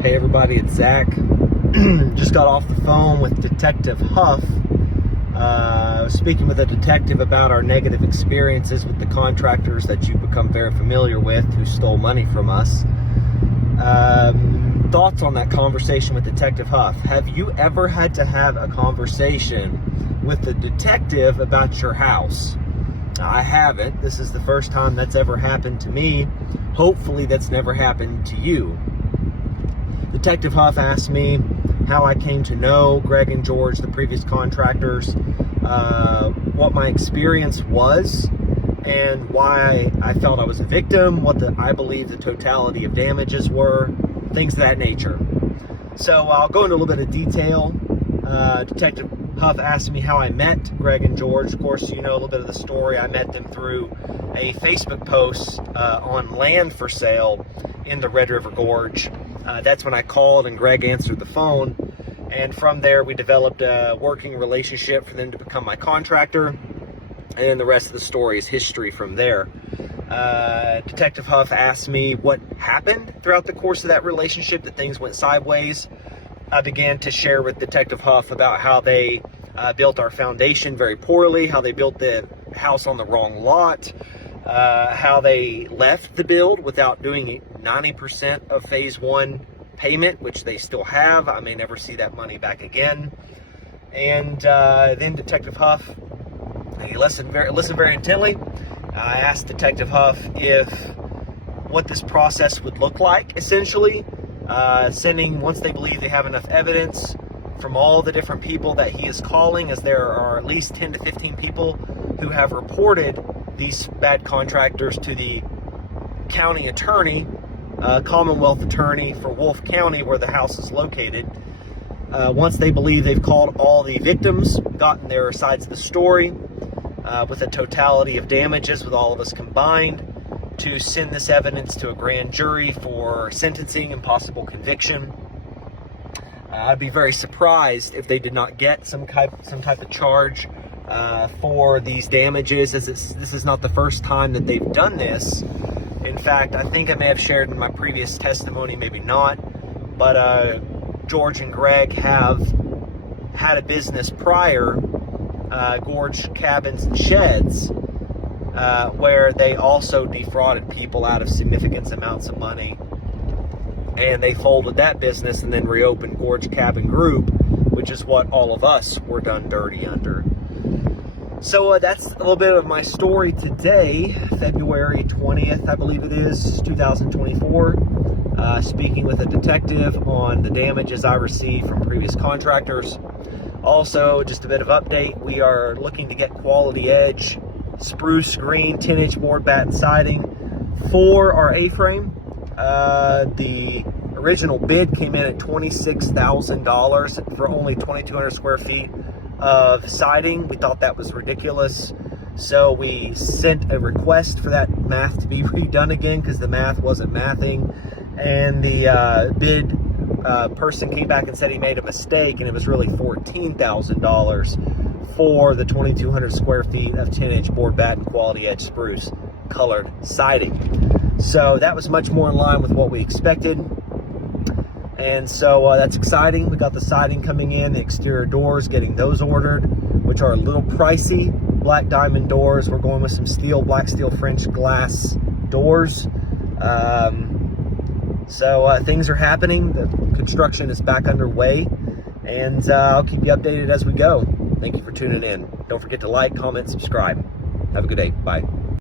Hey everybody, it's Zach. Just got off the phone with Detective Huff. I was speaking with a detective about our negative experiences with the contractors that you've become very familiar with who stole money from us. Thoughts on that conversation with Detective Huff. Have you ever had to have a conversation with a detective about your house? I haven't. This is the first time that's ever happened to me. Hopefully that's never happened to you. Detective Huff asked me how I came to know Greg and George, the previous contractors, what my experience was, and why I felt I was a victim, what I believe the totality of damages were, things of that nature. So I'll go into a little bit of detail. Detective Huff asked me how I met Greg and George. Of course, you know a little bit of the story. I met them through a Facebook post on land for sale in the Red River Gorge. That's when I called and Greg answered the phone. And from there, we developed a working relationship for them to become my contractor. And the rest of the story is history from there. Detective Huff asked me what happened throughout the course of that relationship, that things went sideways. I began to share with Detective Huff about how they built our foundation very poorly, how they built the house on the wrong lot, how they left the build without doing 90% of phase one payment, which they still have. I may never see that money back again. And then Detective Huff, he listened very intently. I asked Detective Huff what this process would look like, essentially, sending, once they believe they have enough evidence from all the different people that he is calling, as there are at least 10 to 15 people who have reported these bad contractors to the county attorney, Commonwealth attorney for Wolfe County, where the house is located. Once they believe they've called all the victims, gotten their sides of the story, with a totality of damages with all of us combined, to send this evidence to a grand jury for sentencing and possible conviction. I'd be very surprised if they did not get some type of charge for these damages, as this is not the first time that they've done this. In fact, I think I may have shared in my previous testimony, maybe not, but George and Greg have had a business prior, Gorge Cabins and Sheds, where they also defrauded people out of significant amounts of money. And they folded that business and then reopened Gorge Cabin Group, which is what all of us were done dirty under. So that's a little bit of my story today, February 20th, I believe it is, 2024. Speaking with a detective on the damages I received from previous contractors. Also, just a bit of update, we are looking to get quality edge spruce green 10-inch board batten siding for our A-frame. The original bid came in at $26,000 for only 2,200 square feet of siding. We thought that was ridiculous, so we sent a request for that math to be redone again because the math wasn't mathing, and the bid person came back and said he made a mistake, and it was really $14,000 for the 2,200 square feet of 10-inch board batten quality edge spruce colored siding. So that was much more in line with what we expected. And so that's exciting. We got the siding coming in, the exterior doors, getting those ordered, which are a little pricey. Black diamond doors. We're going with some black steel French glass doors. So things are happening. The construction is back underway, and I'll keep you updated as we go. Thank you for tuning in. Don't forget to like, comment, subscribe. Have a good day. Bye.